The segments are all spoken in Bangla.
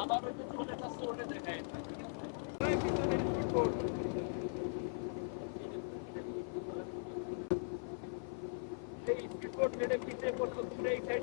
আবার ওই চলেটা চলে দেখায় পিছনে ফুটবল সেই স্পিড বোর্ড মেরে পিছিয়ে পড়ল, দূরে এই সাইড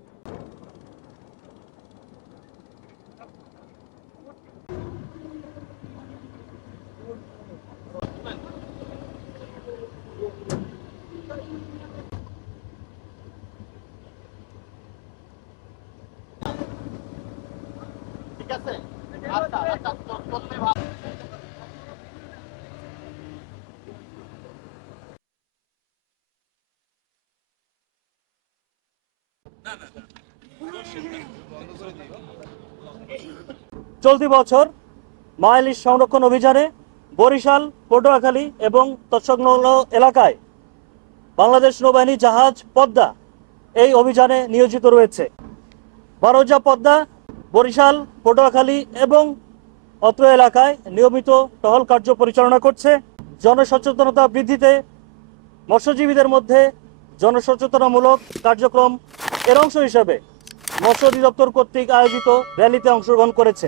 আছে? আচ্ছা আচ্ছা চলতি বছর মাইলিশ সংরক্ষণ অভিযানে বরিশাল, পটুয়াখালী এবং তৎসংলগ্ন এলাকায় বাংলাদেশ নৌবাহিনী জাহাজ পদ্মা এই অভিযানে নিয়োজিত রয়েছে। বারোজা পদ্মা বরিশাল, পটুয়াখালী এবং অত্র এলাকায় নিয়মিত টহল কার্য পরিচালনা করছে। জনসচেতনতা বৃদ্ধিতে মৎস্যজীবীদের মধ্যে জনসচেতনামূলক কার্যক্রম এর অংশ হিসেবে মৎস্য অধিদপ্তর কর্তৃক আয়োজিত র্যালিতে অংশগ্রহণ করেছে।